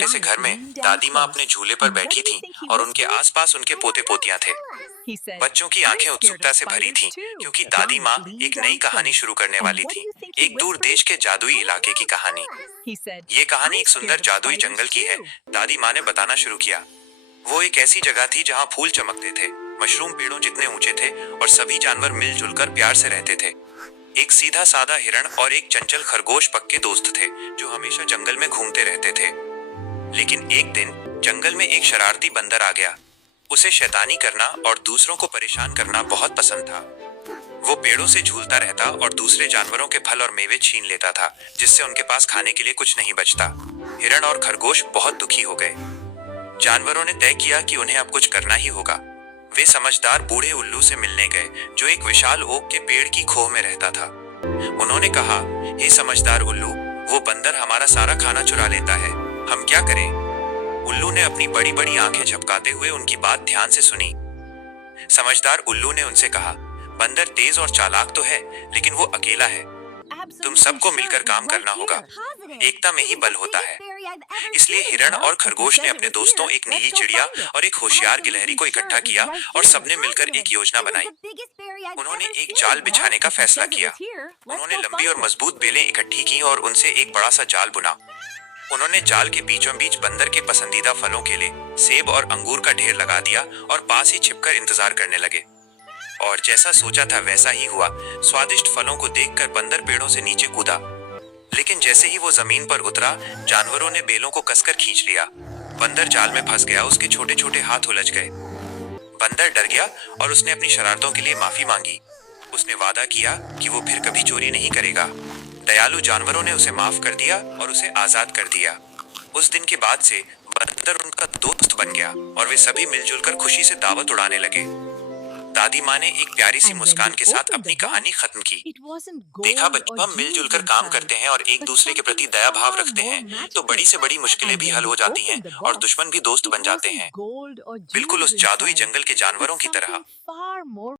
छोटे से घर में दादी माँ अपने झूले पर बैठी थीं और उनके आसपास उनके पोते पोतियां थे। बच्चों की आंखें उत्सुकता से भरी थीं, क्योंकि दादी माँ एक नई कहानी शुरू करने वाली थी, एक दूर देश के जादुई इलाके की कहानी। ये कहानी एक सुंदर जादुई जंगल की है, दादी माँ ने बताना शुरू किया। वो एक ऐसी जगह थी जहाँ फूल चमकते थे, मशरूम पेड़ों जितने ऊंचे थे और सभी जानवर मिलजुल कर प्यार से रहते थे। एक सीधा साधा हिरण और एक चंचल खरगोश पक्के दोस्त थे, जो हमेशा जंगल में घूमते रहते थे। लेकिन एक दिन जंगल में एक शरारती बंदर आ गया। उसे शैतानी करना और दूसरों को परेशान करना बहुत पसंद था। वो पेड़ों से झूलता रहता और दूसरे जानवरों के फल और मेवे छीन लेता था, जिससे उनके पास खाने के लिए कुछ नहीं बचता। हिरण और खरगोश बहुत दुखी हो गए। जानवरों ने तय किया कि उन्हें अब कुछ करना ही होगा। वे समझदार बूढ़े उल्लू से मिलने गए, जो एक विशाल ओक के पेड़ की खोह में रहता था। उन्होंने कहा, हे समझदार उल्लू, वो बंदर हमारा सारा खाना चुरा लेता है, हम क्या करें? उल्लू ने अपनी बड़ी बड़ी आंखें झपकाते हुए उनकी बात ध्यान से सुनी। समझदार उल्लू ने उनसे कहा, बंदर तेज और चालाक तो है, लेकिन वो अकेला है। तुम सबको मिलकर काम करना होगा। एकता में ही बल होता है। इसलिए हिरण और खरगोश ने अपने दोस्तों, एक नीली चिड़िया और एक होशियार गिलहरी को इकट्ठा किया और सबने मिलकर एक योजना बनाई। उन्होंने एक जाल बिछाने का फैसला किया। उन्होंने लंबी और मजबूत बेलें इकट्ठी की और उनसे एक बड़ा सा जाल बुना। उन्होंने जाल के बीचों बीच बंदर के पसंदीदा फलों के लिए सेब और अंगूर का ढेर लगा दिया और पास ही छिपकर इंतजार करने लगे। और जैसा सोचा था वैसा ही हुआ। स्वादिष्ट फलों को देखकर बंदर पेड़ों से नीचे कूदा, लेकिन जैसे ही वो जमीन पर उतरा, जानवरों ने बेलों को कसकर खींच लिया। बंदर जाल में फंस गया, उसके छोटे छोटे हाथ उलझ गए। बंदर डर गया और उसने अपनी शरारतों के लिए माफी मांगी। उसने वादा किया कि वो फिर कभी चोरी नहीं करेगा। दयालु जानवरों ने उसे माफ कर दिया और उसे आजाद कर दिया। उस दिन के बाद से बंदर उनका दोस्त बन गया और वे सभी मिलजुल कर खुशी से दावत उड़ाने लगे। दादी माँ ने एक प्यारी सी मुस्कान के साथ अपनी कहानी खत्म की। देखा बच्चों, हम मिलजुल कर काम करते हैं और एक दूसरे के प्रति दया भाव रखते हैं तो बड़ी से बड़ी मुश्किलें भी हल हो जाती हैं और दुश्मन भी दोस्त बन जाते हैं, बिल्कुल उस जादुई जंगल के जानवरों की तरह।